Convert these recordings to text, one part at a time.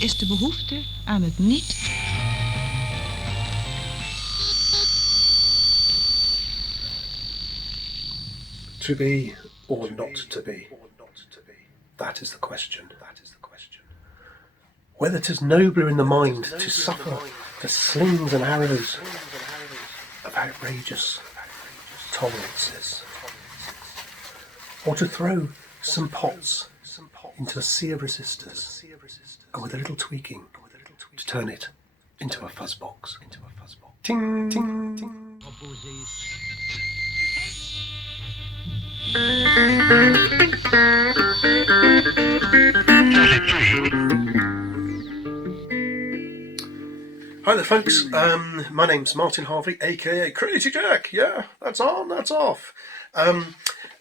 is de behoefte aan het niet. To be or not to be? That is the question. Whether 'tis nobler in the mind to suffer the slings and arrows of outrageous tolerances, or to throw some pots into a sea of resistors, and with a little tweaking to turn it into a fuzz box. Ting, ting, ting. Hi there folks, my name's Martin Harvey, aka Crazy Jack. Yeah, that's on, that's off.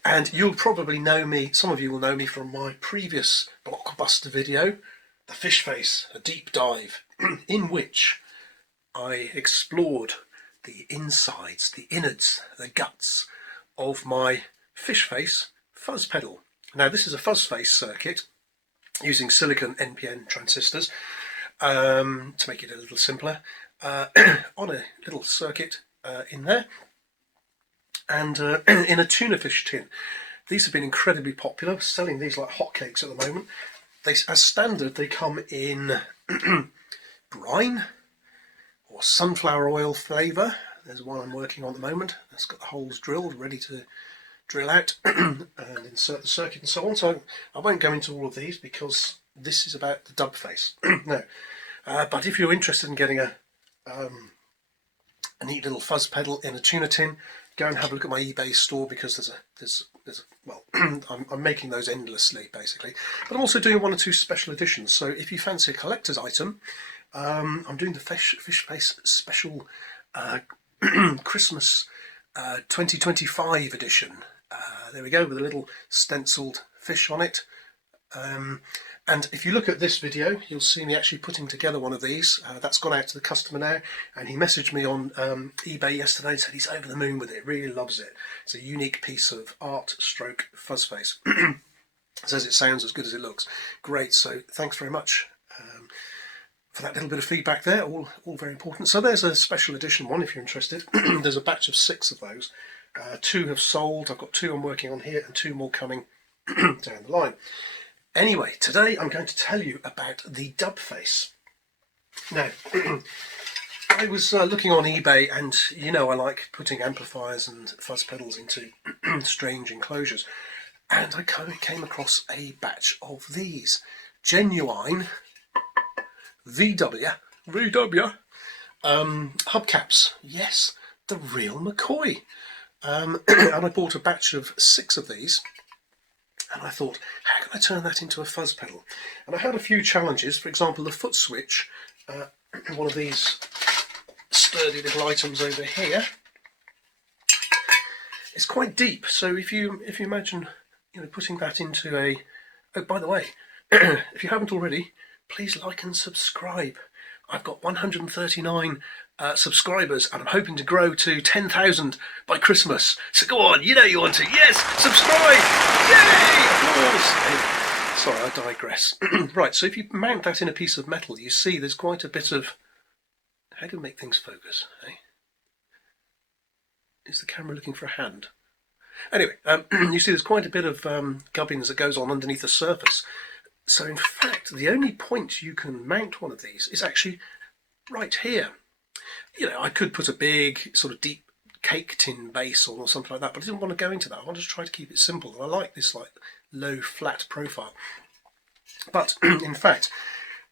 And you'll probably know me, some of you will know me from my previous blockbuster video, The Fish Face, a deep dive, in which I explored the insides, the innards, the guts of my Fish Face fuzz pedal. Now this is a fuzz face circuit using silicon NPN transistors to make it a little simpler, on a little circuit in there, and in a tuna fish tin. These have been incredibly popular, selling these like hotcakes at the moment. They, as standard, they come in brine or sunflower oil flavour. There's one I'm working on at the moment. It's got the holes drilled, ready to drill out and insert the circuit and so on. So I won't go into all of these because this is about the DubFace. No, but if you're interested in getting a neat little fuzz pedal in a tuna tin, go and have a look at my eBay store, because there's well, I'm making those endlessly basically, but I'm also doing one or two special editions. So if you fancy a collector's item, I'm doing the Fish Face special Christmas 2025 edition. There we go, with a little stenciled fish on it. And if you look at this video, you'll see me actually putting together one of these. That's gone out to the customer now, and he messaged me on eBay yesterday and said he's over the moon with it, really loves it. It's a unique piece of art stroke fuzz face. Says it sounds as good as it looks. Great, so thanks very much for that little bit of feedback there, all very important. So there's a special edition one if you're interested. There's a batch of 6 of those. 2 have sold, I've got 2 I'm working on here, and 2 more coming down the line. Anyway, today I'm going to tell you about the DubFace. Now, I was looking on eBay, and you know I like putting amplifiers and fuzz pedals into strange enclosures, and I came across a batch of these genuine VW hubcaps. Yes, the real McCoy. And I bought a batch of 6 of these. And I thought, how can I turn that into a fuzz pedal? And I had a few challenges. For example, the foot switch, one of these sturdy little items over here, is quite deep. So if you imagine, putting that into a... Oh, by the way, if you haven't already, please like and subscribe. I've got 139 subscribers, and I'm hoping to grow to 10,000 by Christmas. So go on, you know you want to. Yes, subscribe! Yay! Applause! Sorry, I digress. Right, so if you mount that in a piece of metal, you see there's quite a bit of... How do we make things focus, eh? Is the camera looking for a hand? Anyway, you see there's quite a bit of gubbins that goes on underneath the surface. So in fact, the only point you can mount one of these is actually right here. I could put a big sort of deep cake tin base or something like that, but I didn't want to go into that. I wanted to try to keep it simple, and I like this like low flat profile. But in fact,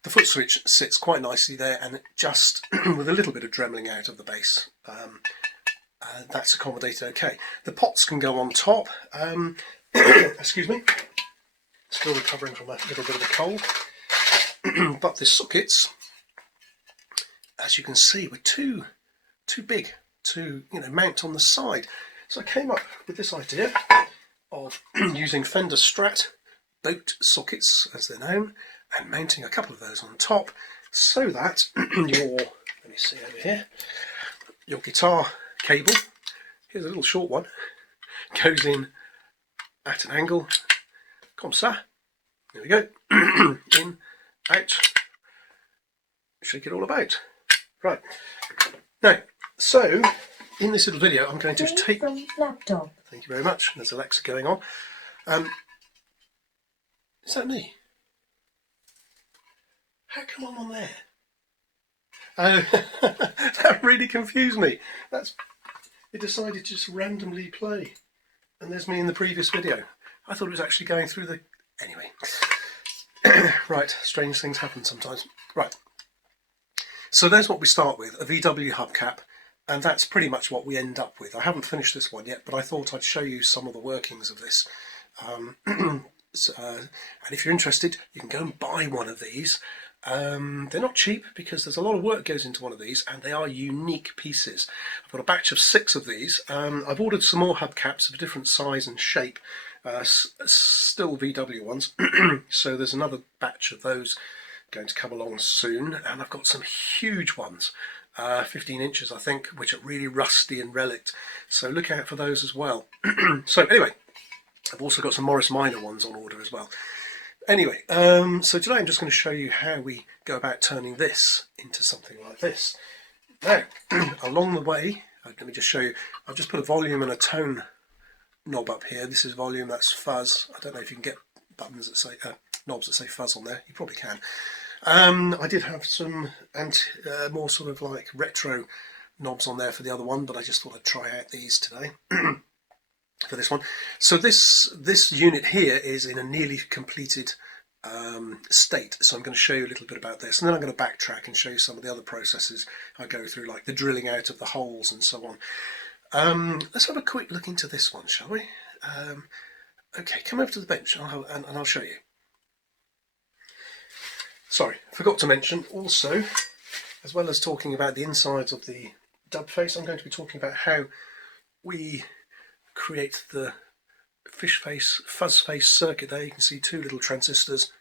the foot switch sits quite nicely there, and just with a little bit of dremeling out of the base, that's accommodated okay. The pots can go on top. Excuse me. Still recovering from a little bit of a cold. But the sockets, as you can see, were too big to mount on the side. So I came up with this idea of using Fender Strat boat sockets, as they're known, and mounting a couple of those on top, so that let me see over here, your guitar cable, here's a little short one, goes in at an angle, comme ça, there we go, in, out, shake it all about. Right. Now, so in this little video, I'm going to take... From laptop. Thank you very much. There's Alexa going on. Is that me? How come I'm on there? Oh, that really confused me. It decided to just randomly play. And there's me in the previous video. I thought it was actually going through the... Anyway. Right, strange things happen sometimes. Right. So there's what we start with, a VW hubcap. And that's pretty much what we end up with. I haven't finished this one yet, but I thought I'd show you some of the workings of this. And if you're interested, you can go and buy one of these. They're not cheap because there's a lot of work goes into one of these, and they are unique pieces. I've got a batch of 6 of these. I've ordered some more hubcaps of a different size and shape, still VW ones. So there's another batch of those going to come along soon, and I've got some huge ones. 15 inches I think, which are really rusty and relic, so look out for those as well. So anyway, I've also got some Morris Minor ones on order as well. Anyway, so today I'm just going to show you how we go about turning this into something like this. Now, along the way, let me just show you, I've just put a volume and a tone knob up here. This is volume, that's fuzz. I don't know if you can get buttons that say, knobs that say fuzz on there, you probably can. I did have some more sort of like retro knobs on there for the other one, but I just thought I'd try out these today for this one. So this unit here is in a nearly completed state, so I'm going to show you a little bit about this, and then I'm going to backtrack and show you some of the other processes I go through, like the drilling out of the holes and so on. Let's have a quick look into this one, shall we? Okay, come over to the bench and I'll show you. Sorry, I forgot to mention also, as well as talking about the insides of the DubFace, I'm going to be talking about how we create the fuzz face circuit. There you can see 2 little transistors,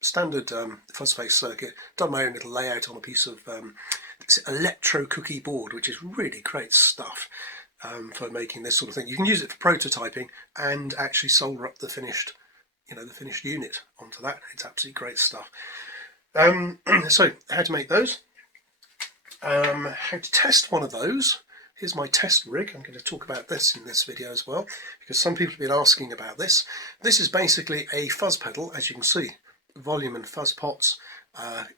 standard fuzz face circuit. Done my own little layout on a piece of electro cookie board, which is really great stuff for making this sort of thing. You can use it for prototyping and actually solder up the finished, the finished unit onto that. It's absolutely great stuff. So how to make those, how to test one of those. Here's my test rig. I'm going to talk about this in this video as well, because some people have been asking about this. This is basically a fuzz pedal, as you can see, volume and fuzz pots,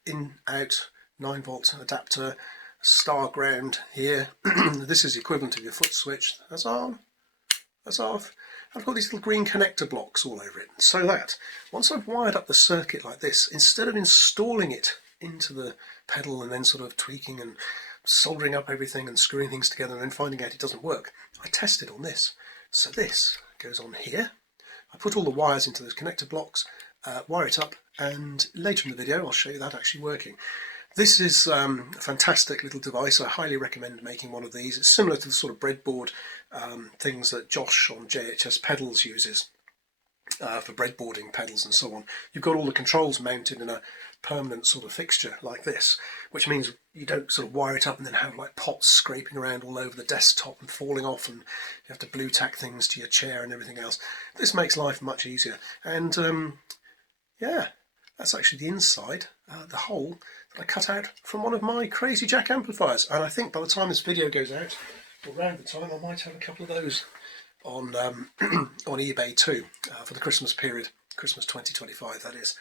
in, out, 9-volt adapter, star ground here. This is the equivalent of your foot switch. That's on, that's off. I've got these little green connector blocks all over it, so that once I've wired up the circuit like this, instead of installing it into the pedal and then sort of tweaking and soldering up everything and screwing things together and then finding out it doesn't work, I test it on this. So this goes on here. I put all the wires into those connector blocks, wire it up, and later in the video I'll show you that actually working. This is a fantastic little device. I highly recommend making one of these. It's similar to the sort of breadboard things that Josh on JHS Pedals uses for breadboarding pedals and so on. You've got all the controls mounted in a permanent sort of fixture like this, which means you don't sort of wire it up and then have like pots scraping around all over the desktop and falling off, and you have to blue tack things to your chair and everything else. This makes life much easier. And yeah, that's actually the inside, the hole that I cut out from one of my Crazy Jack amplifiers. And I think by the time this video goes out, or around the time, I might have a couple of those on on eBay too, for the Christmas period, Christmas 2025 that is.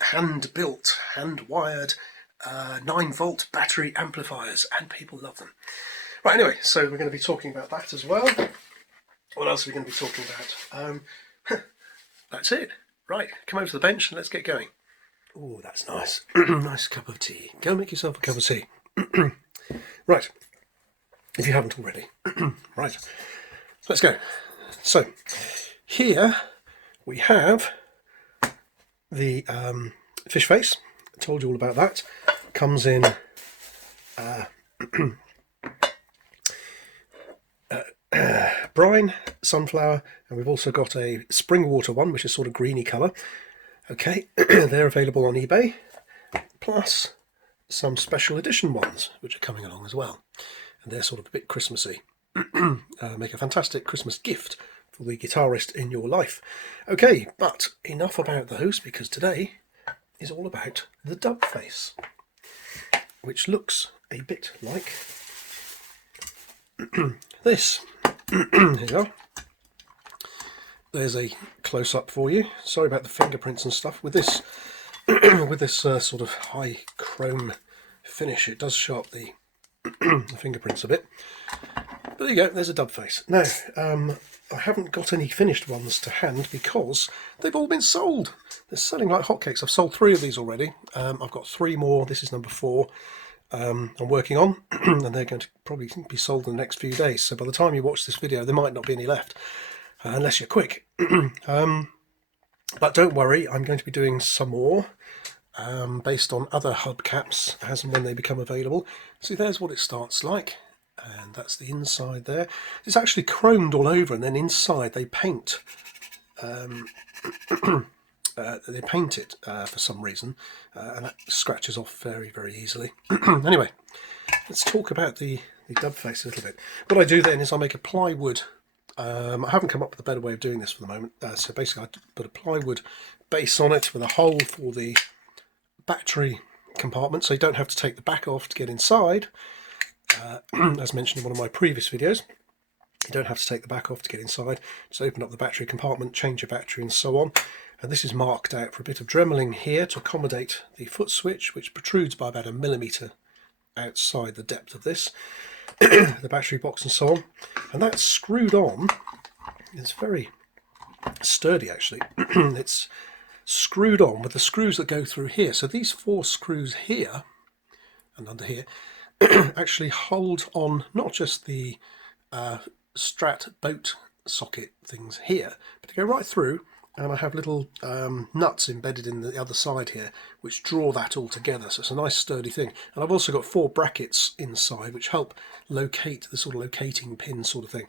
Hand-built, hand-wired 9-volt battery amplifiers, and people love them. Right, anyway, so we're going to be talking about that as well. What else are we going to be talking about? That's it. Right, come over to the bench and let's get going. Oh, that's nice. Nice cup of tea. Go make yourself a cup of tea. Right, if you haven't already. Right, so let's go. So, here we have the fish face. I told you all about that. Comes in brine, sunflower, and we've also got a spring water one, which is sort of greeny colour. Okay, they're available on eBay, plus some special edition ones, which are coming along as well. And they're sort of a bit Christmassy. Make a fantastic Christmas gift for the guitarist in your life. Okay, but enough about those, because today is all about the DubFace. which looks a bit like this. Here you go. There's a close-up for you. Sorry about the fingerprints and stuff. With this, with this sort of high chrome finish, it does show up the, the fingerprints a bit. But there you go. There's a DubFace. Now, I haven't got any finished ones to hand because they've all been sold. They're selling like hotcakes. I've sold 3 of these already. I've got 3 more. This is number 4. I'm working on, and they're going to probably be sold in the next few days. So by the time you watch this video, there might not be any left. Unless you're quick. But don't worry, I'm going to be doing some more based on other hubcaps as and when they become available. See, there's what it starts like, and that's the inside there. It's actually chromed all over, and then inside they paint. They paint it for some reason, and that scratches off very, very easily. Anyway, let's talk about the DubFace a little bit. What I do then is I make a plywood. I haven't come up with a better way of doing this for the moment, so basically I put a plywood base on it with a hole for the battery compartment, so you don't have to take the back off to get inside. As mentioned in one of my previous videos, you don't have to take the back off to get inside. Just open up the battery compartment, change your battery and so on. And this is marked out for a bit of dremeling here to accommodate the foot switch, which protrudes by about 1 millimetre outside the depth of this. The battery box and so on, and that's screwed on. It's very sturdy actually. It's screwed on with the screws that go through here, so these 4 screws here and under here actually hold on not just the Strat boat socket things here, but they go right through, and I have little nuts embedded in the other side here which draw that all together, so it's a nice sturdy thing. And I've also got 4 brackets inside which help locate the sort of locating pin sort of thing.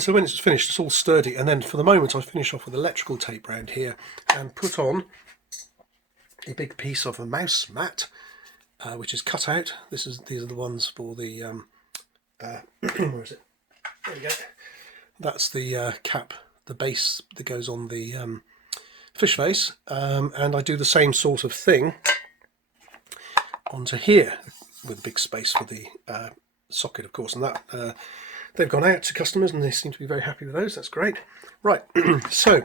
So when it's finished, it's all sturdy, and then for the moment I finish off with electrical tape around here and put on a big piece of a mouse mat which is cut out. These are the ones for the where is it? There you go. That's the cap, the base that goes on the fish face, and I do the same sort of thing onto here with a big space for the socket, of course, and that they've gone out to customers and they seem to be very happy with those. That's great. Right, so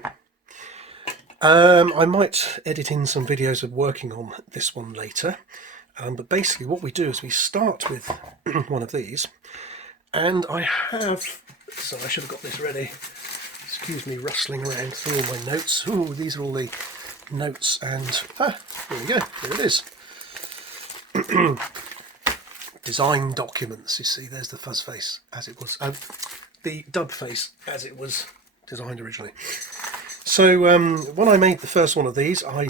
I might edit in some videos of working on this one later, but basically what we do is we start with one of these, and I have, so I should have got this ready. Excuse me rustling around through all my notes. Ooh, these are all the notes, and here we go, here it is. Design documents, you see, there's the fuzz face as it was, the DubFace as it was designed originally. So when I made the first one of these, I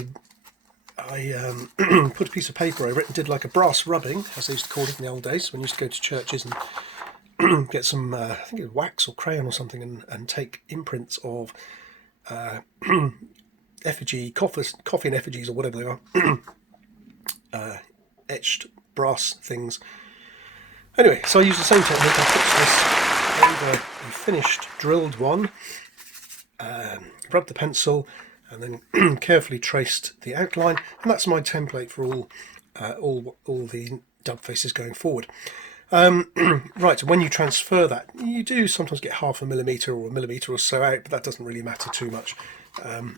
put a piece of paper over it and did like a brass rubbing, as they used to call it in the old days, when you used to go to churches and get some, I think it was wax or crayon or something, and take imprints of effigy, coffin effigies or whatever they are, etched brass things. Anyway, so I used the same technique. I put this over a finished drilled one, rubbed the pencil, and then carefully traced the outline, and that's my template for all the DubFaces going forward. Right, so when you transfer that, you do sometimes get 0.5 millimetre or 1 millimetre or so out, but that doesn't really matter too much. You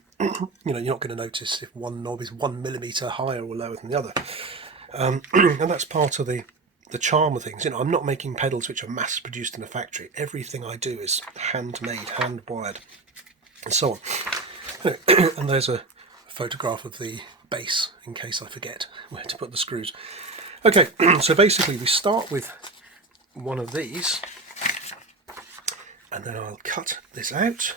know, you're not going to notice if one knob is 1 millimetre higher or lower than the other. And that's part of the charm of things. You know, I'm not making pedals which are mass produced in a factory. Everything I do is handmade, hand wired, and so on. And there's a photograph of the base in case I forget where to put the screws. Okay, so basically we start with one of these, and then I'll cut this out,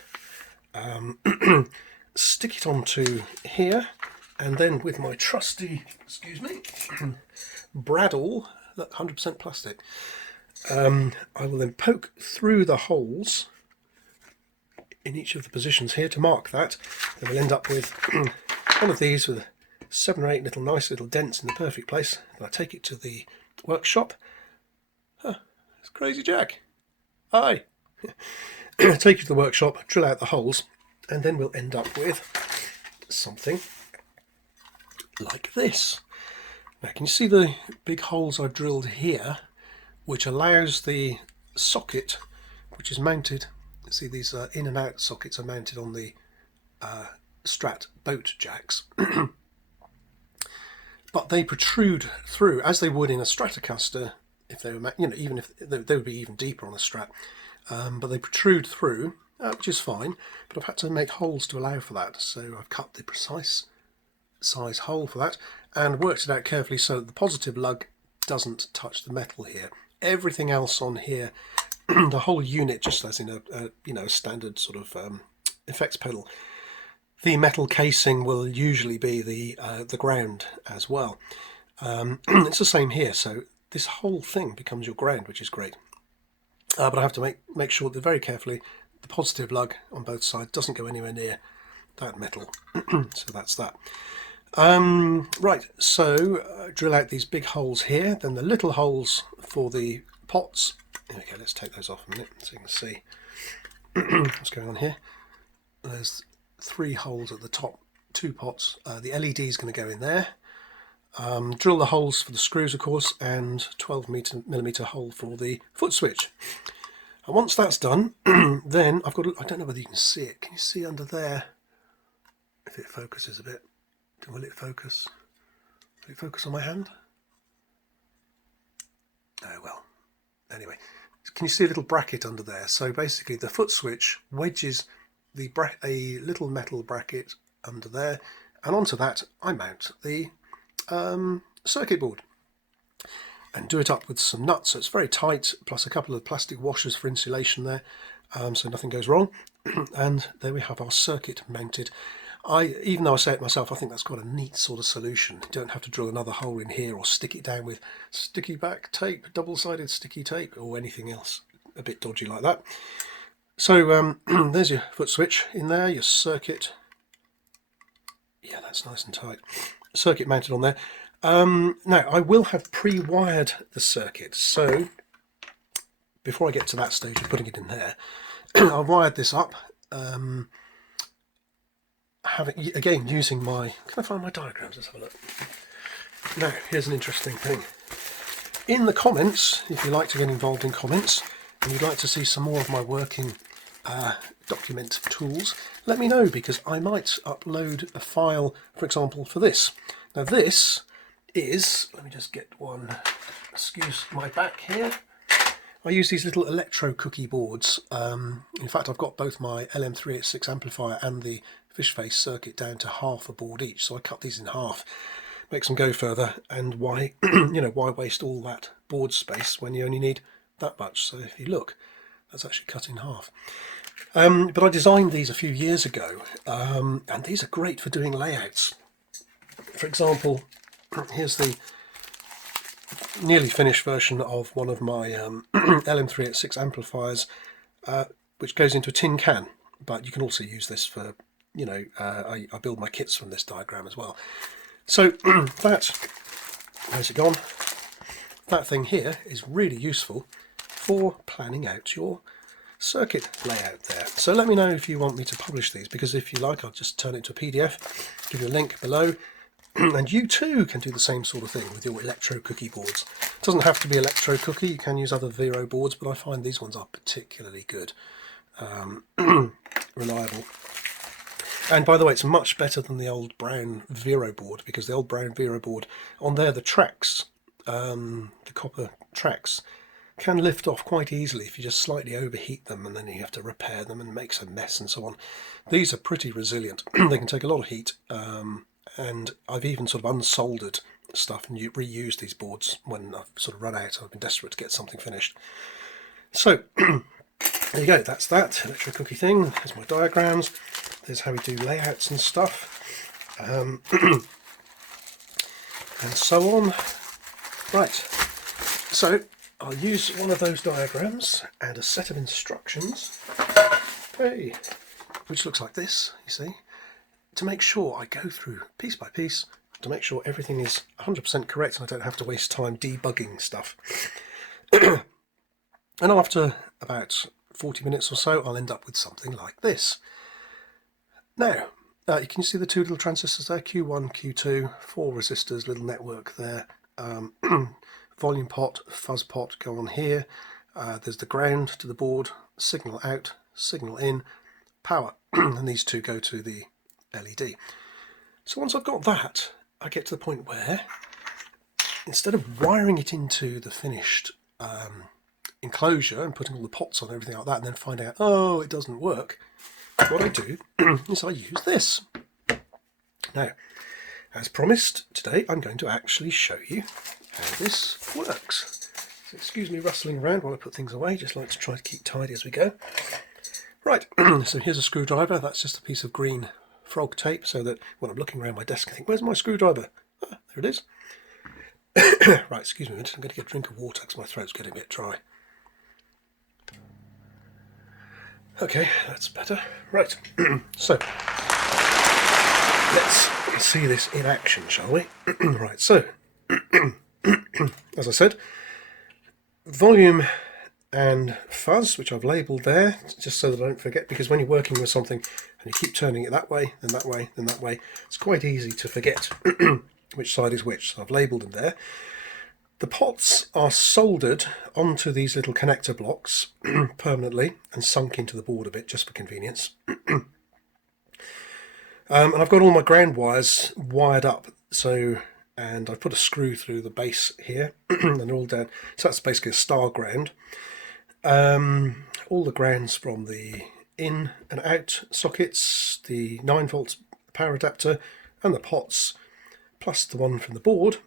stick it onto here, and then with my trusty, excuse me, bradawl, 100% plastic, I will then poke through the holes in each of the positions here to mark that. Then we'll end up with one of these with 7 or 8 little nice little dents in the perfect place. And I take it to the workshop. It's Crazy Jack. Hi. Take it to the workshop, drill out the holes, and then we'll end up with something like this. Now, can you see the big holes I've drilled here, which allows the socket, which is mounted, see these in and out sockets are mounted on the Strat boat jacks, but they protrude through, as they would in a Stratocaster, if they were, even if they would be even deeper on a Strat, but they protrude through, which is fine, but I've had to make holes to allow for that, so I've cut the precise size hole for that and worked it out carefully so that the positive lug doesn't touch the metal here. Everything else on here, the whole unit, just as in a standard sort of effects pedal, the metal casing will usually be the ground as well. It's the same here, so this whole thing becomes your ground, which is great. But I have to make sure that very carefully the positive lug on both sides doesn't go anywhere near that metal. So that's that. Right, so drill out these big holes here, then the little holes for the pots. Okay, let's take those off a minute so you can see what's going on here. There's 3 holes at the top, 2 pots. The LED is going to go in there. Drill the holes for the screws, of course, and 12mm hole for the foot switch. And once that's done, then I've got, I don't know whether you can see it. Can you see under there? If it focuses a bit. Will it focus? Will it focus on my hand? Oh well. Anyway, can you see a little bracket under there? So basically the foot switch wedges a little metal bracket under there, and onto that I mount the circuit board and do it up with some nuts, so it's very tight, plus a couple of plastic washers for insulation there, so nothing goes wrong. And there we have our circuit mounted. Even though I say it myself, I think that's quite a neat sort of solution. You don't have to drill another hole in here or stick it down with sticky back tape, double-sided sticky tape, or anything else a bit dodgy like that. So there's your foot switch in there, your circuit. Yeah, that's nice and tight. Circuit mounted on there. Now, I will have pre-wired the circuit, so before I get to that stage of putting it in there, I've wired this up. Again, using my... Can I find my diagrams? Let's have a look. Now, here's an interesting thing. In the comments, if you like to get involved in comments, and you'd like to see some more of my working document tools, let me know, because I might upload a file, for example, for this. Now this is... Let me just get one... Excuse my back here. I use these little electro cookie boards. In fact, I've got both my LM386 amplifier and the fish face circuit down to half a board each, so I cut these in half, makes them go further. And why, why waste all that board space when you only need that much? So if you look, that's actually cut in half. But I designed these a few years ago, and these are great for doing layouts. For example, here's the nearly finished version of one of my LM386 amplifiers, which goes into a tin can, but you can also use this for, I build my kits from this diagram as well. So that, where's it gone? That thing here is really useful for planning out your circuit layout there. So let me know if you want me to publish these, because if you like, I'll just turn it to a PDF, give you a link below. And you too can do the same sort of thing with your electro cookie boards. It doesn't have to be electro cookie, you can use other Vero boards, but I find these ones are particularly good, reliable. And by the way, it's much better than the old brown Vero board, because the old brown Vero board, on there the tracks, the copper tracks, can lift off quite easily if you just slightly overheat them, and then you have to repair them and make some mess and so on. These are pretty resilient. They can take a lot of heat. And I've even sort of unsoldered stuff and reused these boards when I've sort of run out and I've been desperate to get something finished. So there you go, that's that electro cookie thing. There's my diagrams. There's how we do layouts and stuff, and so on. Right, so I'll use one of those diagrams and a set of instructions, which looks like this, you see, to make sure I go through piece by piece to make sure everything is 100% correct and I don't have to waste time debugging stuff. And after about 40 minutes or so, I'll end up with something like this. Now, you can see the two little transistors there, Q1, Q2, 4 resistors, little network there. Volume pot, fuzz pot go on here. There's the ground to the board, signal out, signal in, power, and these two go to the LED. So once I've got that, I get to the point where instead of wiring it into the finished enclosure and putting all the pots on and everything like that and then finding out, oh, it doesn't work, what I do is I use this. Now, as promised, today I'm going to actually show you how this works. So excuse me rustling around while I put things away, just like to try to keep tidy as we go. Right, so here's a screwdriver. That's just a piece of green frog tape so that when I'm looking around my desk I think, where's my screwdriver? Ah, there it is. Right, excuse me a minute, I'm going to get a drink of water because my throat's getting a bit dry. Okay, that's better. Right, so let's see this in action, shall we? Right, so as I said, volume and fuzz, which I've labelled there, just so that I don't forget, because when you're working with something and you keep turning it that way, then that way, then that way, it's quite easy to forget which side is which. So I've labelled them there. The pots are soldered onto these little connector blocks permanently and sunk into the board a bit just for convenience. And I've got all my ground wires wired up, and I've put a screw through the base here and they're all down. So that's basically a star ground. All the grounds from the in and out sockets, the 9-volt power adapter and the pots, plus the one from the board,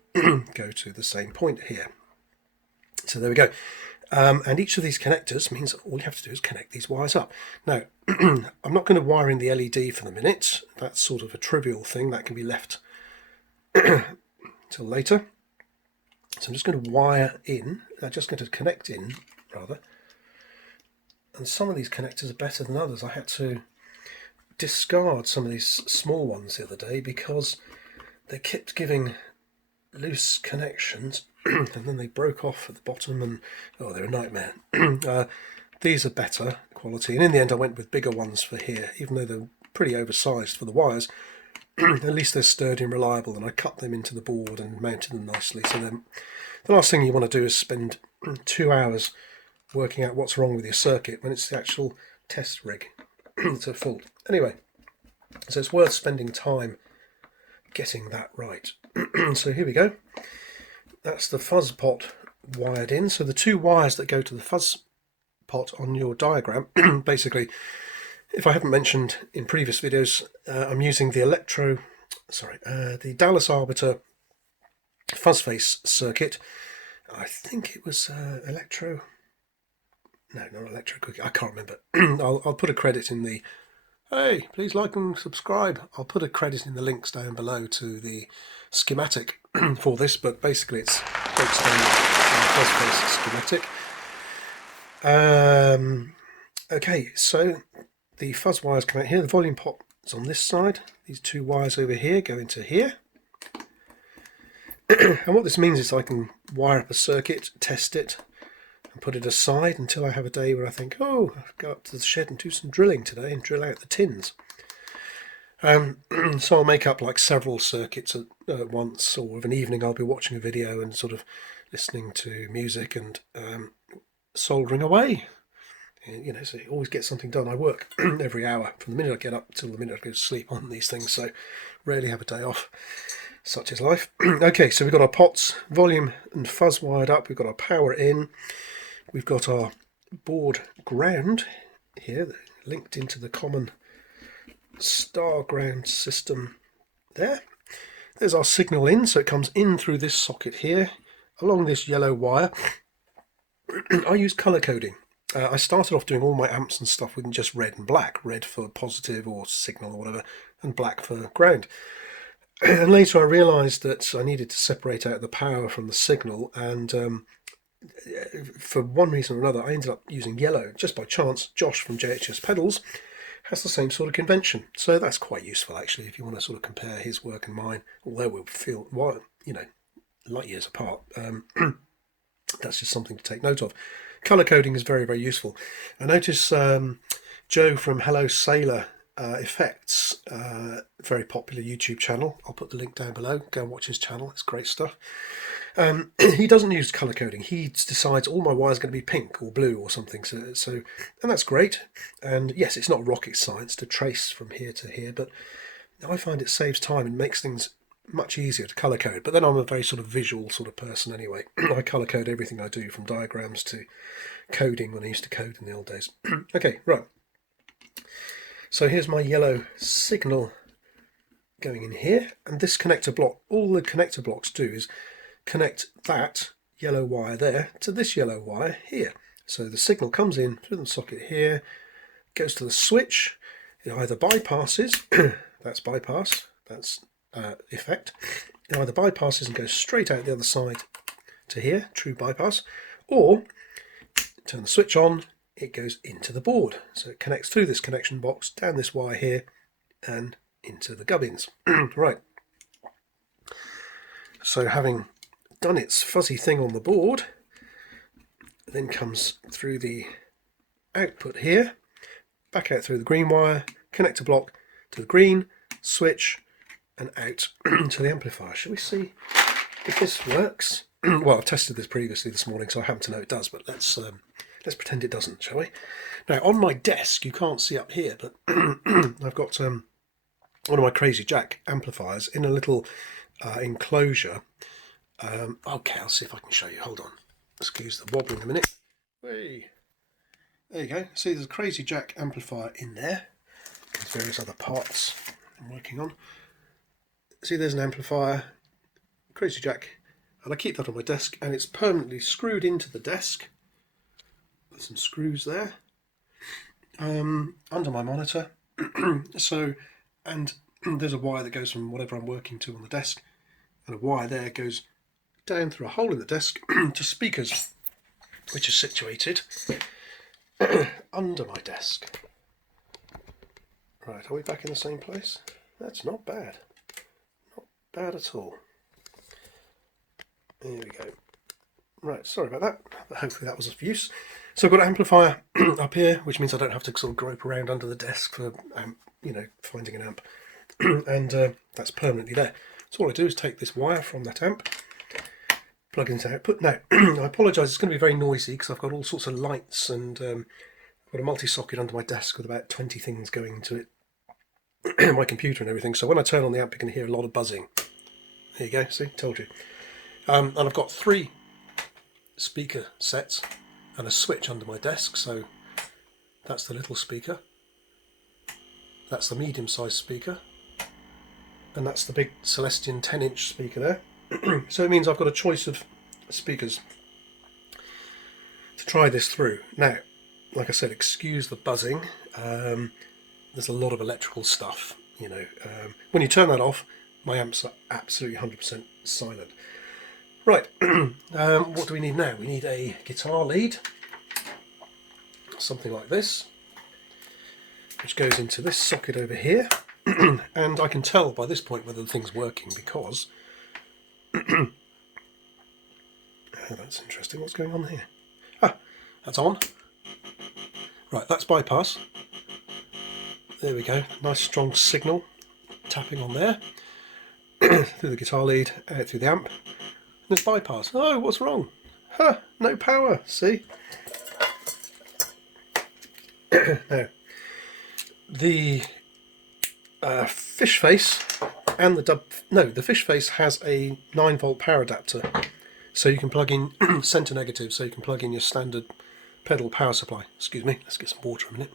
go to the same point here. So there we go. And each of these connectors means all you have to do is connect these wires up. Now, I'm not going to wire in the LED for the minute. That's sort of a trivial thing that can be left till later. So I'm just going to wire in, just going to connect in, rather. And some of these connectors are better than others. I had to discard some of these small ones the other day because they kept giving loose connections and then they broke off at the bottom and oh, they're a nightmare. These are better quality, and in the end I went with bigger ones for here, even though they're pretty oversized for the wires. At least they're sturdy and reliable, and I cut them into the board and mounted them nicely. So then the last thing you want to do is spend 2 hours working out what's wrong with your circuit when it's the actual test rig to full. Anyway, so it's worth spending time getting that right. So here we go. That's the fuzz pot wired in. So the two wires that go to the fuzz pot on your diagram, basically, if I haven't mentioned in previous videos, I'm using the the Dallas Arbiter fuzz face circuit. I think it was no, not electro cookie. I can't remember. I'll put a credit in the. Hey, please like and subscribe. I'll put a credit in the links down below to the schematic for this, but basically it's quite standard fuzz face schematic. Okay, so the fuzz wires come out here. The volume pot is on this side. These two wires over here go into here. And what this means is I can wire up a circuit, test it, and put it aside until I have a day where I think, oh, I'll go up to the shed and do some drilling today and drill out the tins. So I'll make up like several circuits at once, or of an evening I'll be watching a video and sort of listening to music and soldering away. You know, so you always get something done. I work every hour from the minute I get up till the minute I go to sleep on these things, so rarely have a day off. Such is life. Okay, so we've got our pots, volume and fuzz wired up. We've got our power in. We've got our board ground here, linked into the common star ground system there. There's our signal in, so it comes in through this socket here, along this yellow wire. I use colour coding. I started off doing all my amps and stuff with just red and black. Red for positive or signal or whatever, and black for ground. And later I realised that I needed to separate out the power from the signal, and for one reason or another I ended up using yellow just by chance. Josh from JHS Pedals has the same sort of convention, so that's quite useful actually if you want to sort of compare his work and mine, although we'll feel, you know, light years apart. That's just something to take note of. Colour coding is very, very useful. I notice Joe from Hello Sailor Effects, very popular YouTube channel. I'll put the link down below. Go and watch his channel. It's great stuff. He doesn't use color coding. He decides all my wires are going to be pink or blue or something. So and that's great. And yes, it's not rocket science to trace from here to here, but I find it saves time and makes things much easier to color code. But then I'm a very sort of visual sort of person anyway. I color code everything I do, from diagrams to coding when I used to code in the old days. Okay, right. So here's my yellow signal going in here, and this connector block, all the connector blocks do is connect that yellow wire there to this yellow wire here. So the signal comes in through the socket here, goes to the switch, it either bypasses, that's bypass, that's effect, it either bypasses and goes straight out the other side to here, true bypass, or turn the switch on, it goes into the board. So it connects through this connection box, down this wire here, and into the gubbins. Right. So having done its fuzzy thing on the board, it then comes through the output here, back out through the green wire, connector block to the green, switch, and out to the amplifier. Shall we see if this works? Well, I've tested this previously this morning, so I happen to know it does, but let's pretend it doesn't, shall we? Now, on my desk, you can't see up here, but I've got one of my Crazy Jack amplifiers in a little enclosure. Okay, I'll see if I can show you. Hold on. Excuse the wobbling a minute. Hey. There you go. See, there's a Crazy Jack amplifier in there. There's various other parts I'm working on. See, there's an amplifier, Crazy Jack, and I keep that on my desk, and it's permanently screwed into the desk. There's some screws there under my monitor. So, and there's a wire that goes from whatever I'm working to on the desk, and a wire there goes down through a hole in the desk to speakers, which are situated under my desk. Right, are we back in the same place? That's not bad. Not bad at all. There we go. Right, sorry about that, but hopefully that was of use. So I've got an amplifier up here, which means I don't have to sort of grope around under the desk for, finding an amp. And that's permanently there. So all I do is take this wire from that amp, plug it into output. Now, I apologise, it's going to be very noisy because I've got all sorts of lights and I've got a multi-socket under my desk with about 20 things going into it, my computer and everything. So when I turn on the amp, you can hear a lot of buzzing. There you go, see, told you. And I've got 3 speaker sets and a switch under my desk. So that's the little speaker, that's the medium-sized speaker, and that's the big Celestion 10-inch speaker there. So it means I've got a choice of speakers to try this through. Now, like I said, excuse the buzzing. There's a lot of electrical stuff, when you turn that off, my amps are absolutely 100% silent. Right, what do we need now? We need a guitar lead, something like this, which goes into this socket over here. And I can tell by this point whether the thing's working because oh, that's interesting. What's going on here? Ah, that's on. Right, that's bypass. There we go. Nice strong signal tapping on there through the guitar lead, out through the amp. And it's bypass. Oh, what's wrong? Huh, no power. See? Now, the fish face and the fish face has a 9-volt power adapter, so you can plug in center negative, so you can plug in your standard pedal power supply. Excuse me, let's get some water a minute.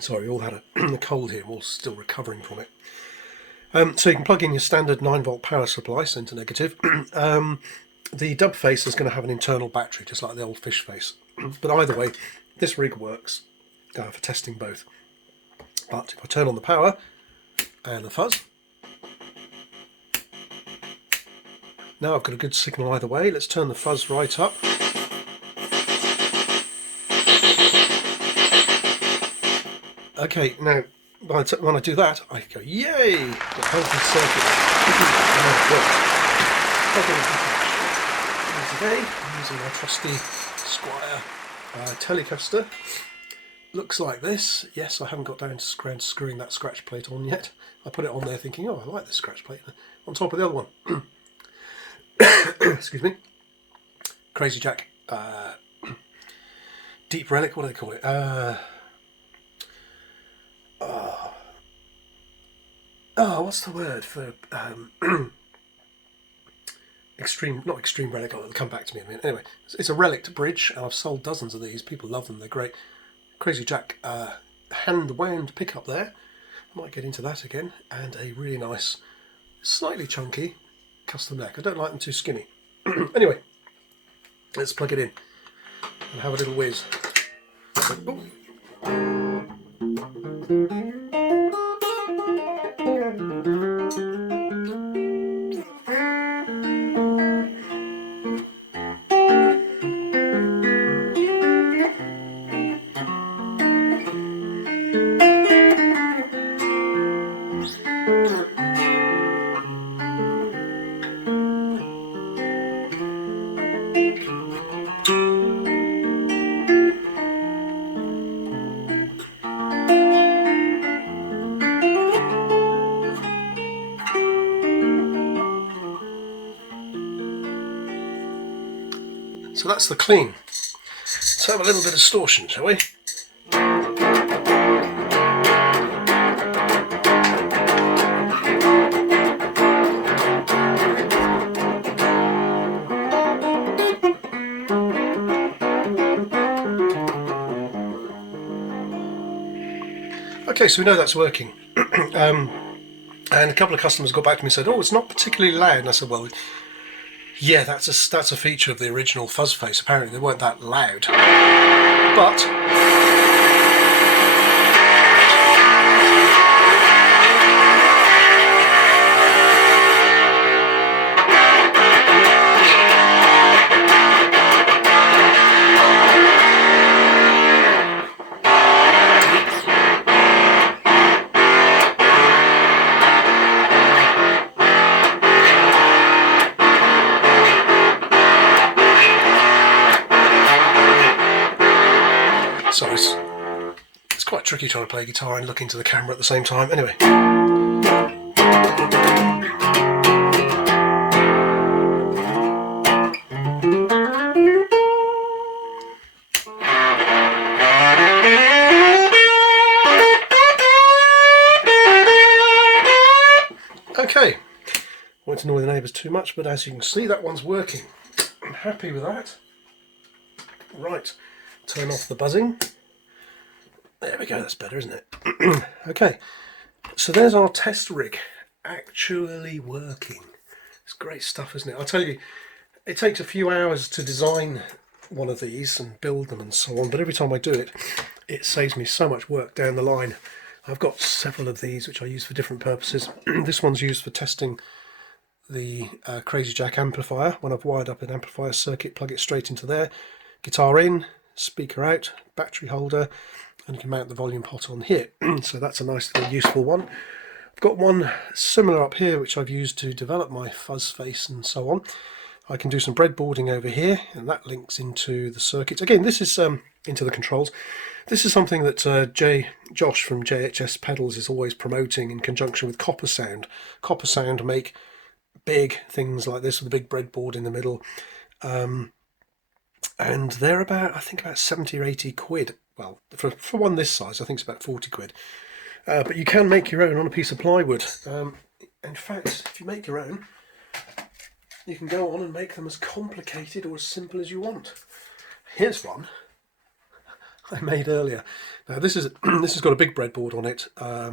Sorry, we all had a cold here, we're all still recovering from it. So you can plug in your standard 9-volt power supply, center negative. The DubFace is going to have an internal battery, just like the old fish face. But either way, this rig works for testing both. But if I turn on the power and the fuzz, now I've got a good signal either way. Let's turn the fuzz right up. Okay, now when I do that, I go, yay! The healthy circuit. Today, I'm using my trusty Squire Telecaster looks like this. Yes, I haven't got down to screwing that scratch plate on yet. I put it on there thinking, oh, I like this scratch plate, on top of the other one. Excuse me. Crazy Jack. Deep Relic, what do they call it? What's the word for not extreme relic, it'll come back to me in a minute. Anyway, it's a Relic bridge, and I've sold dozens of these. People love them, they're great. Crazy Jack hand wound pickup there. I might get into that again. And a really nice, slightly chunky custom neck. I don't like them too skinny. Anyway, let's plug it in and have a little whiz. Oh. So that's the clean. Let's have a little bit of distortion, shall we? Okay, so we know that's working. And a couple of customers got back to me and said, oh, it's not particularly loud. And I said, well, yeah, that's a feature of the original Fuzzface. Apparently they weren't that loud. But so it's quite tricky trying to play guitar and look into the camera at the same time. Anyway. Okay, I won't annoy the neighbours too much, but as you can see, that one's working. I'm happy with that. Right. Turn off the buzzing. There we go, that's better, isn't it? Okay, so there's our test rig actually working. It's great stuff, isn't it? I'll tell you, it takes a few hours to design one of these and build them and so on, but every time I do it, it saves me so much work down the line. I've got several of these which I use for different purposes. This one's used for testing the Crazy Jack amplifier. When I've wired up an amplifier circuit, plug it straight into there, guitar in, speaker out, battery holder, and you can mount the volume pot on here. So that's a nice little useful one. I've got one similar up here which I've used to develop my Fuzzface and so on. I can do some breadboarding over here, and that links into the circuit. Again, this is into the controls. This is something that Josh from JHS Pedals is always promoting in conjunction with Copper Sound. Copper Sound make big things like this with a big breadboard in the middle. And they're about, I think, about 70 or 80 quid. Well, for one this size, I think it's about 40 quid. But you can make your own on a piece of plywood. In fact, if you make your own, you can go on and make them as complicated or as simple as you want. Here's one I made earlier. Now this has got a big breadboard on it. I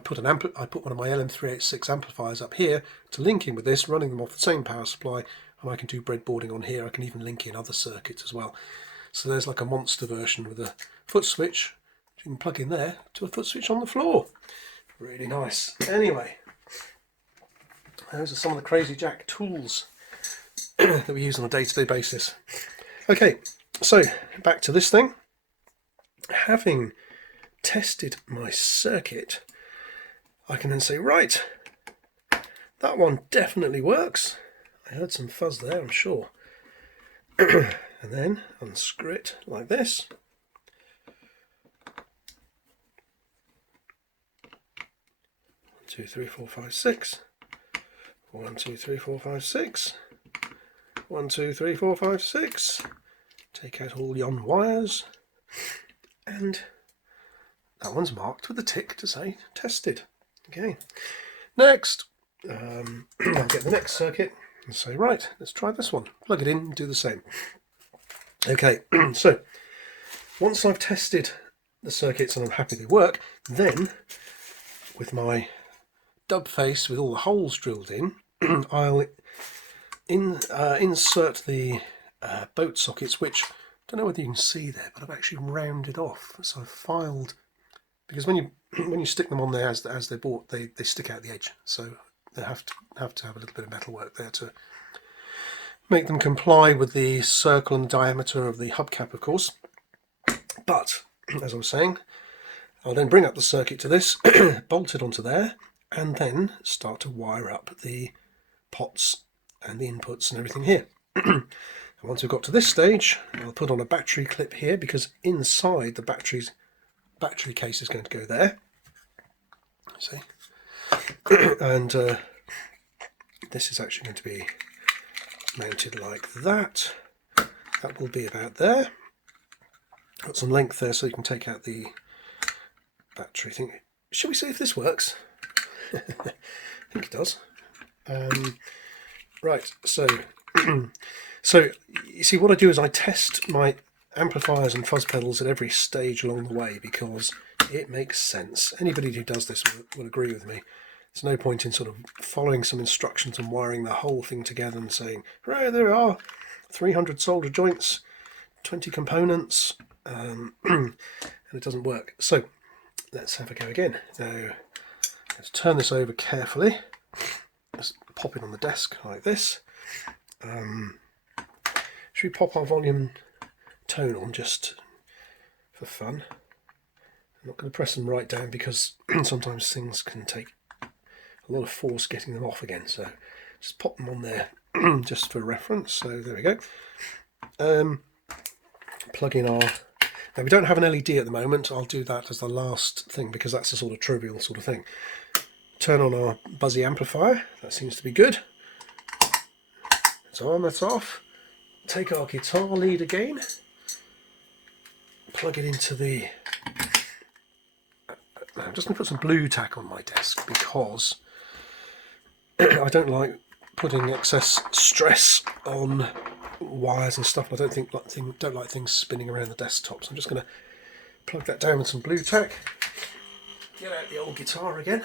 put one of my LM386 amplifiers up here to link in with this, running them off the same power supply. And I can do breadboarding on here. I can even link in other circuits as well. So there's like a monster version with a foot switch. You can plug in there to a foot switch on the floor. Really nice. Anyway, those are some of the Crazy Jack tools that we use on a day-to-day basis. Okay, so back to this thing. Having tested my circuit, I can then say, right, that one definitely works. I heard some fuzz there, I'm sure. and then unscrew it like this. 2, 3, 4, 5, 6. 1, 2, 3, 4, 5, 6. 1, 2, 3, 4, 5, 6. Take out all yon wires, and that one's marked with a tick to say tested. Okay, next I'll get the next circuit and say, right, let's try this one. Plug it in and do the same. Okay, so once I've tested the circuits and I'm happy they work, then with my DubFace with all the holes drilled in, I'll insert the boat sockets, which I don't know whether you can see there, but I've actually rounded off. So I've filed, because when you stick them on there as they're bought, they stick out the edge. So they have to have a little bit of metal work there to make them comply with the circle and the diameter of the hubcap, of course. But as I was saying, I'll then bring up the circuit to this, bolt it onto there, and then start to wire up the pots and the inputs and everything here. And once we've got to this stage, I'll put on a battery clip here, because inside the battery case is going to go there. See? And this is actually going to be mounted like that. That will be about there. Got some length there so you can take out the battery thing. Shall we see if this works? I think it does. Right, so so you see, what I do is I test my amplifiers and fuzz pedals at every stage along the way, because it makes sense. Anybody who does this will agree with me. There's no point in sort of following some instructions and wiring the whole thing together and saying, right, there are 300 solder joints, 20 components, and it doesn't work. So let's have a go again. Now let's turn this over carefully. Let's pop it on the desk like this. Should we pop our volume tone on just for fun? I'm not going to press them right down, because sometimes things can take a lot of force getting them off again. So just pop them on there just for reference. So there we go. Plug in our... Now we don't have an LED at the moment. I'll do that as the last thing, because that's a sort of trivial sort of thing. Turn on our buzzy amplifier. That seems to be good. It's on, that's off. Take our guitar lead again. Plug it into the... I'm just going to put some blue tack on my desk, because I don't like putting excess stress on wires and stuff. I don't like things spinning around the desktop. So I'm just going to plug that down with some blue tack. Get out the old guitar again.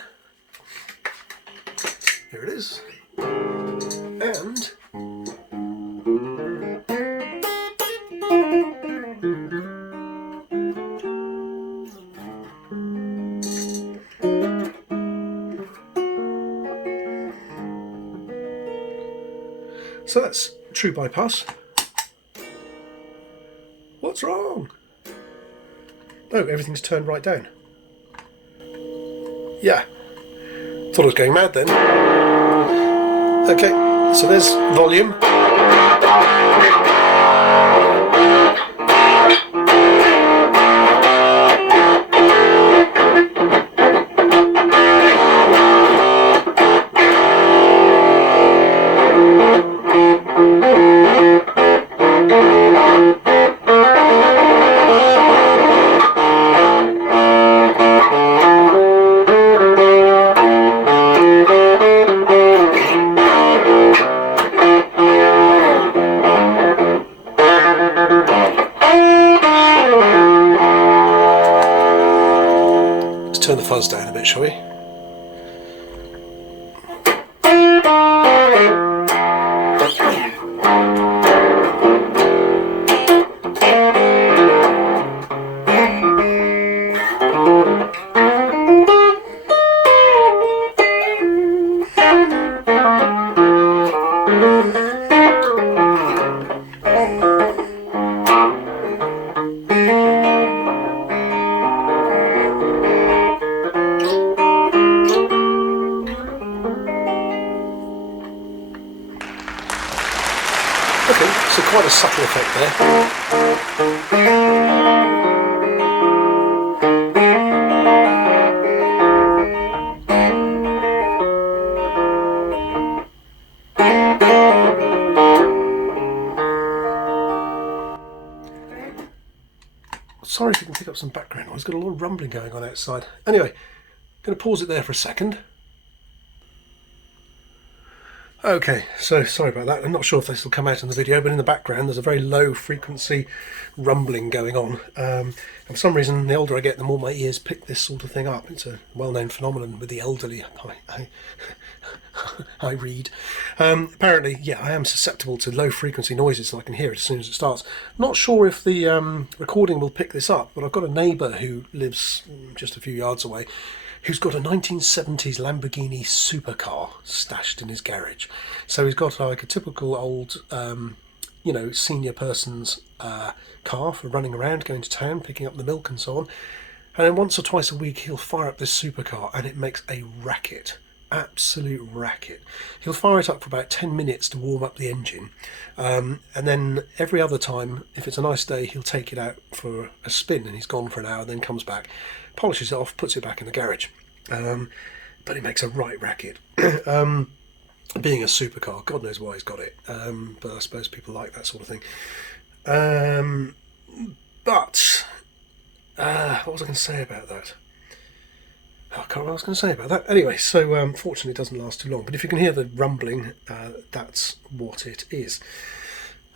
Here it is. And so that's true bypass. What's wrong? Oh, everything's turned right down. Yeah. Thought I was going mad then. Okay, so there's volume. Turn the fuzz down a bit, shall we? anything. So quite a subtle effect there. Sorry if you can pick up some background noise. Got a lot of rumbling going on outside. Anyway, going to pause it there for a second. Okay, so sorry about that. I'm not sure if this will come out in the video, but in the background there's a very low frequency rumbling going on. And for some reason, the older I get, the more my ears pick this sort of thing up. It's a well-known phenomenon with the elderly. I read. Apparently, yeah, I am susceptible to low frequency noises, so I can hear it as soon as it starts. Not sure if the recording will pick this up, but I've got a neighbour who lives just a few yards away, who's got a 1970s Lamborghini supercar stashed in his garage. So he's got like a typical old, you know, senior person's car for running around, going to town, picking up the milk and so on. And then once or twice a week he'll fire up this supercar and it makes a racket. Absolute racket. He'll fire it up for about 10 minutes to warm up the engine, and then every other time, if it's a nice day, he'll take it out for a spin and he's gone for an hour, then comes back, polishes it off, puts it back in the garage. But it makes a right racket. Being a supercar, God knows why he's got it, but I suppose people like that sort of thing. But what was I going to say about that? I can't remember what I was going to say about that. Anyway, so fortunately it doesn't last too long, but if you can hear the rumbling, that's what it is.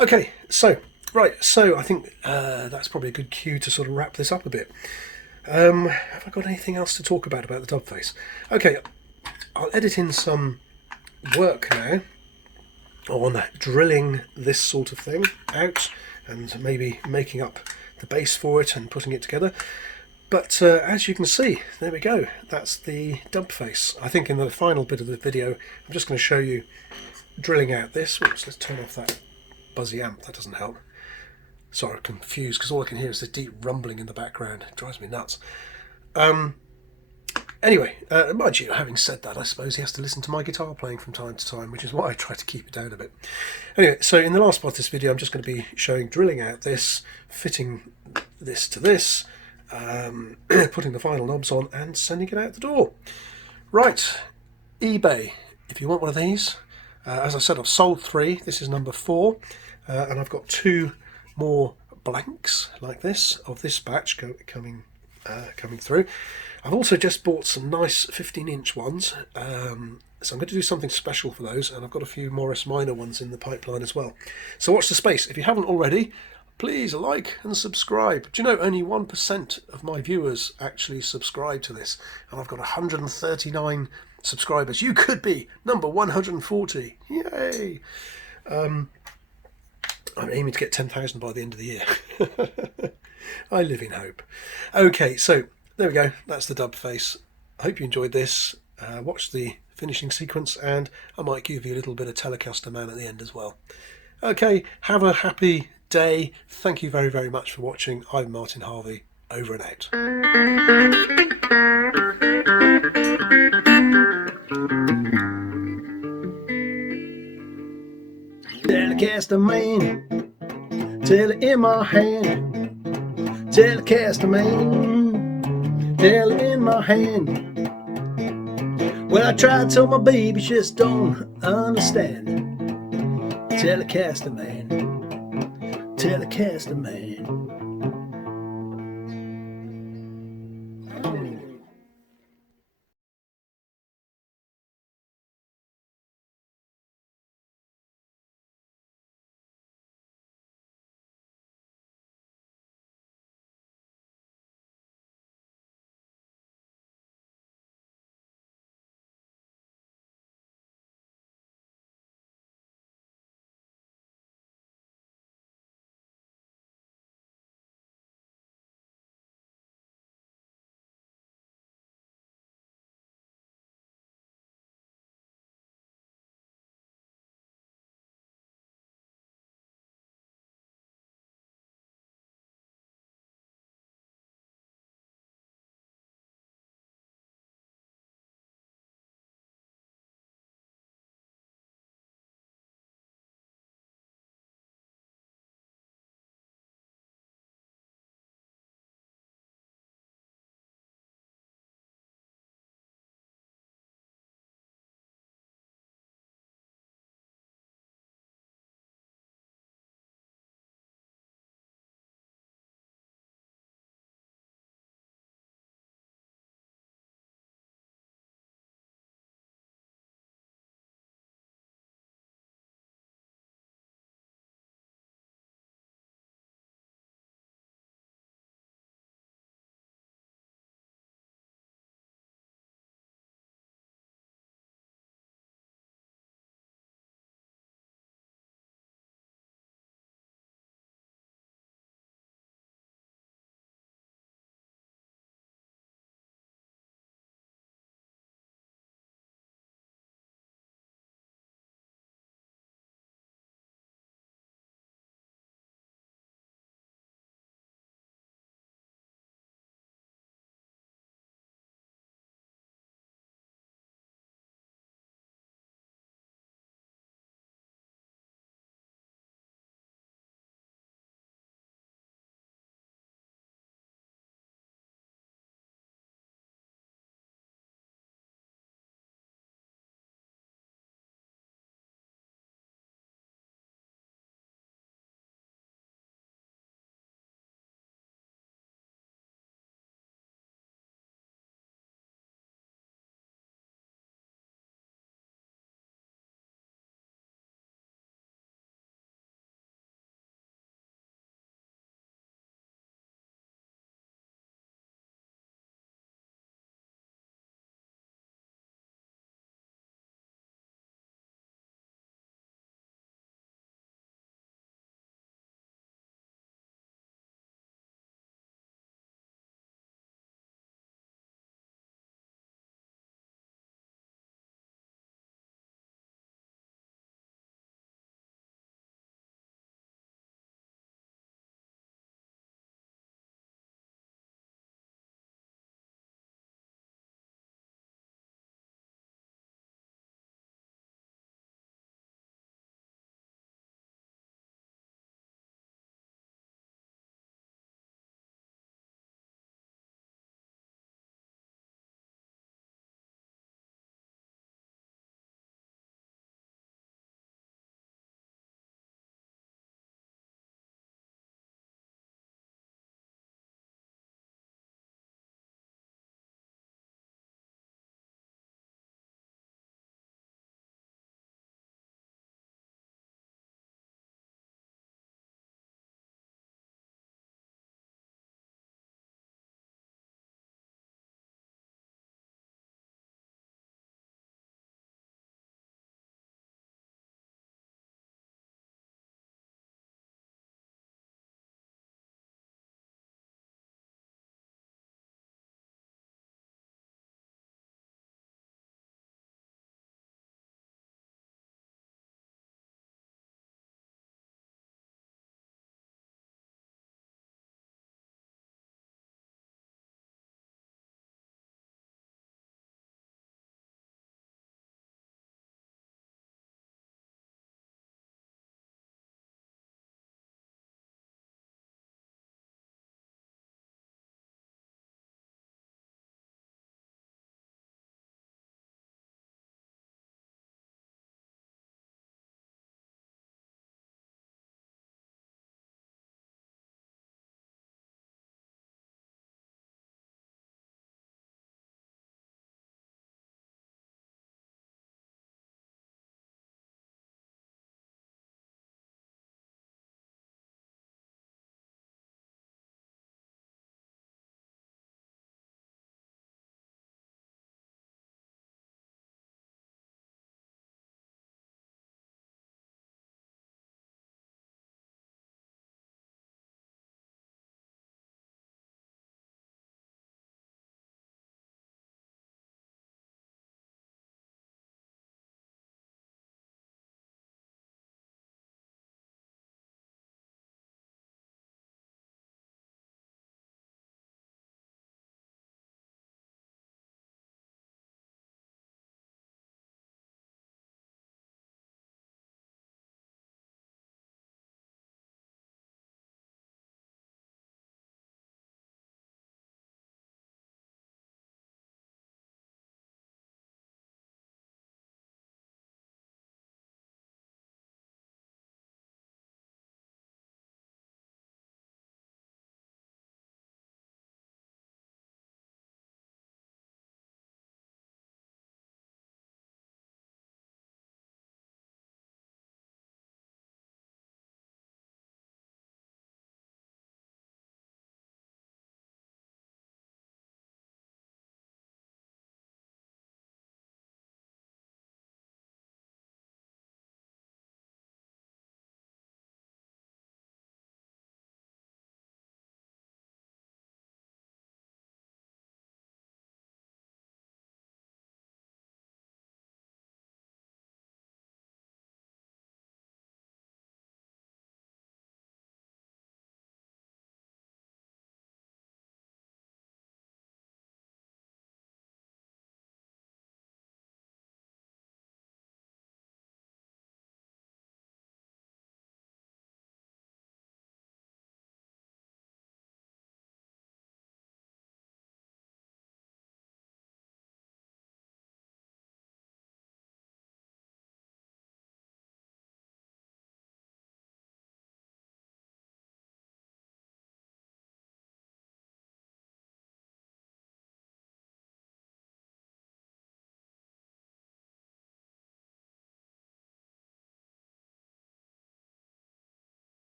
Okay, so, right, so I think that's probably a good cue to sort of wrap this up a bit. Have I got anything else to talk about the DubFace? Okay, I'll edit in some work now on drilling this sort of thing out and maybe making up the base for it and putting it together. But as you can see, there we go, that's the DubFace. I think in the final bit of the video, I'm just going to show you drilling out this. Oops, let's turn off that buzzy amp, that doesn't help. Sorry, I'm confused, because all I can hear is the deep rumbling in the background. It drives me nuts. Anyway, mind you, having said that, I suppose he has to listen to my guitar playing from time to time, which is why I try to keep it down a bit. Anyway, so in the last part of this video, I'm just going to be showing drilling out this, fitting this to this, putting the final knobs on and sending it out the door. Right, eBay, if you want one of these. As I said, I've sold 3, this is number 4, and I've got 2 more blanks like this of this batch coming through. I've also just bought some nice 15-inch ones, so I'm going to do something special for those, and I've got a few Morris Minor ones in the pipeline as well. So watch the space. If you haven't already, please like and subscribe. Do you know only 1% of my viewers actually subscribe to this, and I've got 139 subscribers. You could be number 140. Yay! I'm aiming to get 10,000 by the end of the year. I live in hope. Okay, so there we go. That's the DubFace. I hope you enjoyed this. Watch the finishing sequence, and I might give you a little bit of Telecaster Man at the end as well. Okay, have a happy day. Thank you very, very much for watching. I'm Martin Harvey. Over and out. Telecaster Man, tell it in my hand. Telecaster Man, tell it in my hand. Well, I tried so my baby just don't understand. Telecaster Man, Telecaster Man.